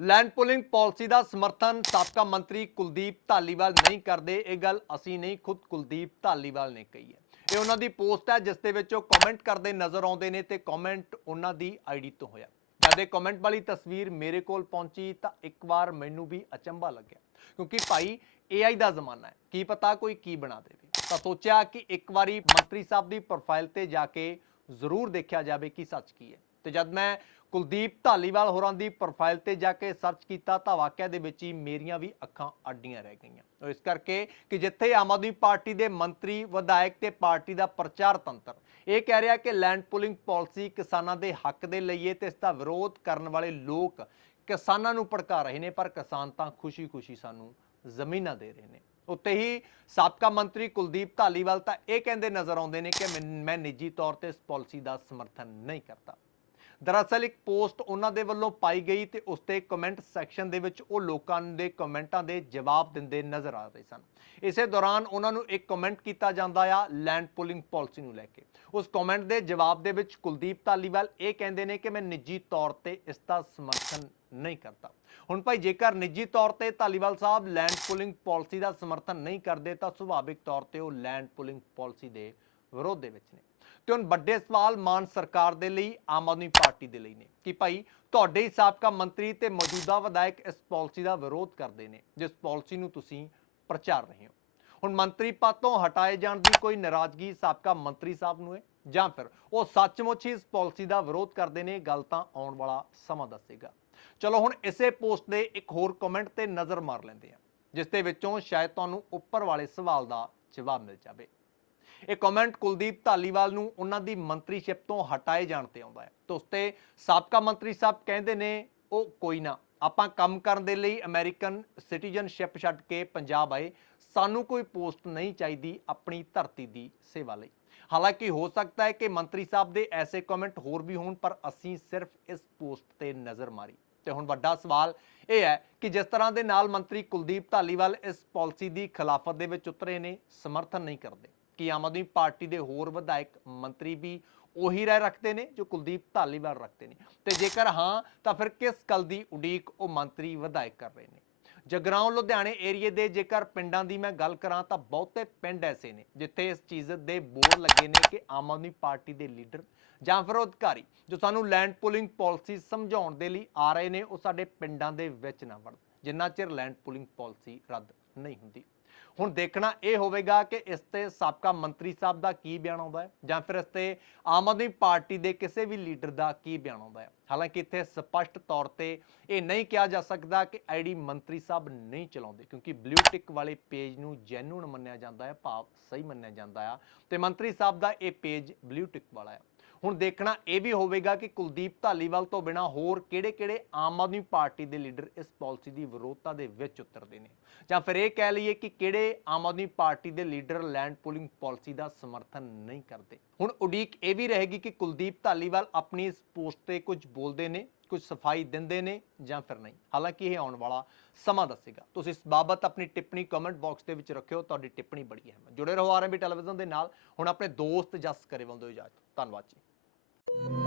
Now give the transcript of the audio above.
Land pooling policy ਦਾ ਸਮਰਥਨ ਸਾਬਕਾ ਮੰਤਰੀ ਕੁਲਦੀਪ ਧਾਲੀਵਾਲ ਨਹੀਂ ਕਰਦੇ। ਇਹ ਗੱਲ ਅਸੀਂ ਨਹੀਂ, ਖੁਦ ਕੁਲਦੀਪ ਧਾਲੀਵਾਲ ਨੇ ਕਹੀ ਹੈ। ਇਹ ਉਹਨਾਂ ਦੀ ਪੋਸਟ ਹੈ, ਜਿਸ ਦੇ ਵਿੱਚ ਉਹ ਕਮੈਂਟ ਕਰਦੇ ਨਜ਼ਰ ਆਉਂਦੇ ਨੇ ਤੇ ਕਮੈਂਟ ਉਹਨਾਂ ਦੀ ਆਈਡੀ ਤੋਂ ਹੋਇਆ। ਜਦ ਇਹ ਕਮੈਂਟ ਵਾਲੀ ਤਸਵੀਰ ਮੇਰੇ ਕੋਲ ਪਹੁੰਚੀ ਤਾਂ ਇੱਕ ਵਾਰ ਮੈਨੂੰ ਵੀ ਅਚੰਭਾ ਲੱਗਿਆ। ਕਿਉਂਕਿ ਭਾਈ AI ਦਾ ਜ਼ਮਾਨਾ ਹੈ। ਕੀ ਪਤਾ ਕੋਈ ਕੀ ਬਣਾ ਦੇਵੇ। ਤਾਂ ਸੋਚਿਆ ਕਿ ਇੱਕ ਵਾਰੀ ਮੰਤਰੀ ਸਾਹਿਬ ਦੀ ਪ੍ਰੋਫਾਈਲ ਤੇ ਜਾ ਕੇ ਜ਼ਰੂਰ ਦੇਖਿਆ ਜਾਵੇ ਕਿ ਸੱਚ ਕੀ ਹੈ। ਤੇ ਜਦ ਮੈਂ ਕੁਲਦੀਪ ਧਾਲੀਵਾਲ ਹੋਰਾਂ ਦੀ ਪ੍ਰੋਫਾਈਲ ਤੇ ਜਾ ਕੇ ਸਰਚ ਕੀਤਾ ਤਾਂ ਵਾਕਿਆ ਦੇ ਵਿੱਚ ਹੀ ਮੇਰੀਆਂ ਵੀ ਅੱਖਾਂ ਅੱਡੀਆਂ ਰਹਿ ਗਈਆਂ। ਇਸ ਕਰਕੇ ਕਿ ਜਿੱਥੇ ਆਮ ਆਦਮੀ ਪਾਰਟੀ ਦੇ ਮੰਤਰੀ, ਵਿਧਾਇਕ ਤੇ ਪਾਰਟੀ ਦਾ ਪ੍ਰਚਾਰ ਤੰਤਰ, ਇਹ ਕਹਿ ਰਿਹਾ ਕਿ ਲੈਂਡ ਪੁਲਿੰਗ ਪਾਲਿਸੀ ਕਿਸਾਨਾਂ ਦੇ ਹੱਕ ਦੇ ਲਈ ਹੈ ਤੇ ਇਸ ਦਾ ਵਿਰੋਧ ਕਰਨ ਵਾਲੇ ਲੋਕ ਕਿਸਾਨਾਂ ਨੂੰ ਭੜਕਾ ਰਹੇ ਨੇ, ਪਰ ਕਿਸਾਨ ਤਾਂ ਖੁਸ਼ੀ-ਖੁਸ਼ੀ ਸਾਨੂੰ ਜ਼ਮੀਨਾਂ ਦੇ ਰਹੇ ਨੇ। ਉੱਤੇ ਹੀ ਸਾਬਕਾ ਮੰਤਰੀ ਕੁਲਦੀਪ ਧਾਲੀਵਾਲ ਤਾਂ ਇਹ ਕਹਿੰਦੇ ਨਜ਼ਰ ਆਉਂਦੇ ਨੇ ਕਿ ਮੈਂ- ਮੈਂ ਨਿੱਜੀ ਤੌਰ ਤੇ ਇਸ ਪਾਲਿਸੀ ਦਾ ਸਮਰਥਨ ਨਹੀਂ ਕਰਦਾ। ਦਰਅਸਲ ਇੱਕ ਪੋਸਟ ਉਹਨਾਂ ਦੇ ਵੱਲੋਂ ਪਾਈ ਗਈ ਤੇ ਉਸ ਤੇ ਕਮੈਂਟ ਸੈਕਸ਼ਨ ਦੇ ਵਿੱਚ ਉਹ ਲੋਕਾਂ ਦੇ ਕਮੈਂਟਾਂ ਦੇ ਜਵਾਬ ਦਿੰਦੇ ਨਜ਼ਰ ਆ ਰਹੇ ਸਨ। ਇਸੇ ਦੌਰਾਨ ਉਹਨਾਂ ਨੂੰ ਇੱਕ ਕਮੈਂਟ ਕੀਤਾ ਜਾਂਦਾ ਆ ਲੈਂਡ ਪੁਲਿੰਗ ਪਾਲਿਸੀ ਨੂੰ ਲੈ ਕੇ। ਉਸ ਕਮੈਂਟ ਦੇ ਜਵਾਬ ਦੇ ਵਿੱਚ ਕੁਲਦੀਪ ਧਾਲੀਵਾਲ ਇਹ ਕਹਿੰਦੇ ਨੇ ਕਿ ਮੈਂ ਨਿੱਜੀ ਤੌਰ ਤੇ ਇਸ ਦਾ ਸਮਰਥਨ ਨਹੀਂ ਕਰਦਾ। ਹੁਣ ਭਾਈ ਜੇਕਰ ਨਿੱਜੀ ਤੌਰ ਤੇ Dhaliwal sahib land pooling policy ਦਾ ਸਮਰਥਨ ਨਹੀਂ ਕਰਦੇ ਤਾਂ ਸੁਭਾਵਿਕ ਤੌਰ ਤੇ ਉਹ ਲੈਂਡ ਪੁਲਿੰਗ ਪਾਲਿਸੀ ਦੇ ਵਿਰੋਧ ਦੇ ਵਿੱਚ ਨੇ। ਤੇ ਹੁਣ ਵੱਡੇ ਸਵਾਲ ਮਾਨ ਸਰਕਾਰ ਦੇ ਲਈ, ਆਮ ਆਦਮੀ ਪਾਰਟੀ ਦੇ ਲਈ ਨੇ। ਕਿ ਭਾਈ, ਤੁਹਾਡੇ ਹੀ ਸਾਬਕਾ ਮੰਤਰੀ ਤੇ ਮੌਜੂਦਾ ਵਿਧਾਇਕ ਇਸ ਪਾਲਿਸੀ ਦਾ ਵਿਰੋਧ ਕਰਦੇ ਨੇ, ਜਿਸ ਪਾਲਿਸੀ ਨੂੰ ਤੁਸੀਂ ਪ੍ਰਚਾਰ ਰਹੇ ਹੋ। ਹੁਣ ਮੰਤਰੀ ਪਦ ਤੋਂ ਹਟਾਏ ਜਾਣ ਦੀ ਕੋਈ ਨਾਰਾਜ਼ਗੀ ਸਾਬਕਾ ਮੰਤਰੀ ਸਾਹਿਬ ਨੂੰ ਹੈ? ਜਾਂ ਫਿਰ ਉਹ ਸੱਚਮੁੱਚ ਹੀ ਇਸ ਪਾਲਿਸੀ ਦਾ ਵਿਰੋਧ ਕਰਦੇ ਨੇ? ਗੱਲ ਤਾਂ ਆਉਣ ਵਾਲਾ ਸਮਾਂ ਦੱਸੇਗਾ। ਚਲੋ ਹੁਣ ਇਸੇ ਪੋਸਟ ਦੇ ਇੱਕ ਹੋਰ ਕਮੈਂਟ ਤੇ ਨਜ਼ਰ ਮਾਰ ਲੈਂਦੇ ਹਾਂ, ਜਿਸ ਦੇ ਵਿੱਚੋਂ ਸ਼ਾਇਦ ਤੁਹਾਨੂੰ ਉੱਪਰ ਵਾਲੇ ਸਵਾਲ ਦਾ ਜਵਾਬ ਮਿਲ ਜਾਵੇ। ਇਹ ਕਮੈਂਟ ਕੁਲਦੀਪ ਧਾਲੀਵਾਲ ਨੂੰ ਉਹਨਾਂ ਦੀ ਮੰਤਰੀਸ਼ਿਪ ਤੋਂ ਹਟਾਏ ਜਾਣ ਤੇ ਆਉਂਦਾ ਹੈ। ਤੇ ਉਸ ਤੇ ਸਾਬਕਾ ਮੰਤਰੀ ਸਾਹਿਬ ਕਹਿੰਦੇ ਨੇ, ਉਹ ਕੋਈ ਨਾ, ਆਪਾਂ ਕੰਮ ਕਰਨ ਦੇ ਲਈ ਅਮਰੀਕਨ ਸਿਟੀਜ਼ਨਸ਼ਿਪ ਛੱਡ ਕੇ ਪੰਜਾਬ ਆਏ, ਸਾਨੂੰ ਕੋਈ ਪੋਸਟ ਨਹੀਂ ਚਾਹੀਦੀ ਆਪਣੀ ਧਰਤੀ ਦੀ ਸੇਵਾ ਲਈ। ਹਾਲਾਂਕਿ ਹੋ ਸਕਦਾ ਹੈ ਕਿ ਮੰਤਰੀ ਸਾਹਿਬ ਦੇ ਐਸੇ ਕਮੈਂਟ ਹੋਰ ਵੀ ਹੋਣ, ਪਰ ਅਸੀਂ ਸਿਰਫ ਇਸ ਪੋਸਟ ਤੇ ਨਜ਼ਰ ਮਾਰੀ। ਤੇ ਹੁਣ ਵੱਡਾ ਸਵਾਲ ਇਹ ਹੈ ਕਿ ਜਿਸ ਤਰ੍ਹਾਂ ਦੇ ਨਾਲ ਮੰਤਰੀ ਕੁਲਦੀਪ ਧਾਲੀਵਾਲ ਇਸ ਪਾਲਿਸੀ ਦੀ ਖਿਲਾਫਤ ਦੇ ਵਿੱਚ ਉਤਰੇ ਨੇ, ਸਮਰਥਨ ਨਹੀਂ ਕਰਦੇ। ਕਿ ਆਮ ਆਦਮੀ ਪਾਰਟੀ ਦੇ ਹੋਰ ਵਿਧਾਇਕ ਮੰਤਰੀ ਵੀ ਉਹੀ ਰਾਏ ਰੱਖਦੇ ਨੇ ਜੋ ਕੁਲਦੀਪ ਧਾਲੀਵਾਲ ਰੱਖਦੇ ਨੇ। ਤੇ ਜੇਕਰ ਹਾਂ, ਤਾਂ ਫਿਰ ਕਿਸ ਗੱਲ ਦੀ ਉਡੀਕ ਉਹ ਮੰਤਰੀ ਵਿਧਾਇਕ ਕਰ ਰਹੇ ਨੇ? ਜਗਰਾਉਂ, ਲੁਧਿਆਣੇ ਏਰੀਏ ਦੇ ਜੇਕਰ ਪਿੰਡਾਂ ਦੀ ਮੈਂ ਗੱਲ ਕਰਾਂ, ਤਾਂ ਬਹੁਤੇ ਪਿੰਡ ਐਸੇ ਨੇ ਜਿੱਥੇ ਇਸ ਚੀਜ਼ ਦੇ ਬੋਲ ਲੱਗੇ ਨੇ ਕਿ ਆਮ ਆਦਮੀ ਪਾਰਟੀ ਦੇ ਲੀਡਰ ਜਾਂ ਫਿਰ ਉਹ ਅਧਿਕਾਰੀ ਜੋ ਸਾਨੂੰ ਲੈਂਡ ਪੁਲਿੰਗ ਪਾਲਿਸੀ ਸਮਝਾਉਣ ਦੇ ਲਈ ਆ ਰਹੇ ਨੇ, ਉਹ ਸਾਡੇ ਪਿੰਡਾਂ ਦੇ ਵਿੱਚ ਨਾ ਵੜਨ। ਜਿੰਨਾ ਚਿਰ ਲੈਂਡ ਪੁਲਿੰਗ ਪਾਲਿਸੀ ਰੱਦ ਨਹੀਂ ਹੁੰਦੀ। ਹੁਣ ਦੇਖਣਾ ਇਹ ਹੋਵੇਗਾ ਕਿ ਇਸ ਤੇ ਸਾਬਕਾ ਮੰਤਰੀ ਸਾਹਿਬ ਦਾ ਕੀ ਬਿਆਨ ਆਉਂਦਾ ਹੈ ਜਾਂ ਫਿਰ ਇਸ ਤੇ ਆਮ ਆਦਮੀ ਪਾਰਟੀ ਦੇ ਕਿਸੇ ਵੀ ਲੀਡਰ ਦਾ ਕੀ ਬਿਆਨ ਆਉਂਦਾ ਹੈ। ਹਾਲਾਂਕਿ ਇੱਥੇ ਸਪਸ਼ਟ ਤੌਰ ਤੇ ਇਹ ਨਹੀਂ ਕਿਹਾ ਜਾ ਸਕਦਾ ਕਿ ਆਈਡੀ ਮੰਤਰੀ ਸਾਹਿਬ ਨਹੀਂ ਚਲਾਉਂਦੇ, ਕਿਉਂਕਿ ਬਲੂ ਟਿਕ ਵਾਲੇ ਪੇਜ ਨੂੰ ਜੈਨੂਨ ਮੰਨਿਆ ਜਾਂਦਾ ਹੈ, ਭਾਵ ਸਹੀ ਮੰਨਿਆ ਜਾਂਦਾ ਆ, ਤੇ ਮੰਤਰੀ ਸਾਹਿਬ ਦਾ ਇਹ ਪੇਜ ਬਲੂ ਟਿਕ ਵਾਲਾ ਹੈ। ਹੁਣ ਦੇਖਣਾ ਇਹ ਵੀ ਹੋਵੇਗਾ ਕਿ ਕੁਲਦੀਪ ਧਾਲੀਵਾਲ ਤੋਂ ਬਿਨਾ ਹੋਰ ਕਿਹੜੇ-ਕਿਹੜੇ ਆਮ ਆਦਮੀ ਪਾਰਟੀ ਦੇ ਲੀਡਰ ਇਸ ਪਾਲਿਸੀ ਦੀ ਵਿਰੋਧਤਾ ਦੇ ਵਿੱਚ ਉਤਰਦੇ ਨੇ? ਜਾਂ ਫਿਰ ਇਹ ਕਹਿ ਲਈਏ ਕਿ ਕਿਹੜੇ ਆਮ ਆਦਮੀ ਪਾਰਟੀ ਦੇ ਲੀਡਰ ਲੈਂਡ ਪੂਲਿੰਗ ਪਾਲਿਸੀ ਦਾ ਸਮਰਥਨ ਨਹੀਂ ਕਰਦੇ? ਹੁਣ ਉਡੀਕ ਇਹ ਵੀ ਰਹੇਗੀ ਕਿ ਕੁਲਦੀਪ ਧਾਲੀਵਾਲ ਆਪਣੀ ਇਸ ਪੋਸਟ ਤੇ ਕੁਝ ਬੋਲਦੇ ਨੇ, ਕੁਝ ਸਫ਼ਾਈ ਦਿੰਦੇ ਨੇ ਜਾਂ ਫਿਰ ਨਹੀਂ? ਹਾਲਾਂਕਿ ਇਹ ਆਉਣ ਵਾਲਾ ਸਮਾਂ ਦੱਸੇਗਾ। ਤੁਸੀਂ ਇਸ ਬਾਬਤ ਆਪਣੀ ਟਿੱਪਣੀ ਕਮੈਂਟ ਬਾਕਸ ਦੇ ਵਿੱਚ ਰੱਖਿਓ, ਤੁਹਾਡੀ ਟਿੱਪਣੀ ਬੜੀ ਅਹਿਮ ਹੈ। ਜੁੜੇ ਰਹੋ ਆਰਐਮਬੀ ਟੈਲੀਵਿਜ਼ਨ ਦੇ ਨਾਲ। ਹੁਣ ਆਪਣੇ ਦੋਸਤ ਜਸ ਕਰੇ ਵੱਲੋਂ ਇਜਾਜ਼ਤ। ਧੰਨਵਾਦ ਜੀ। you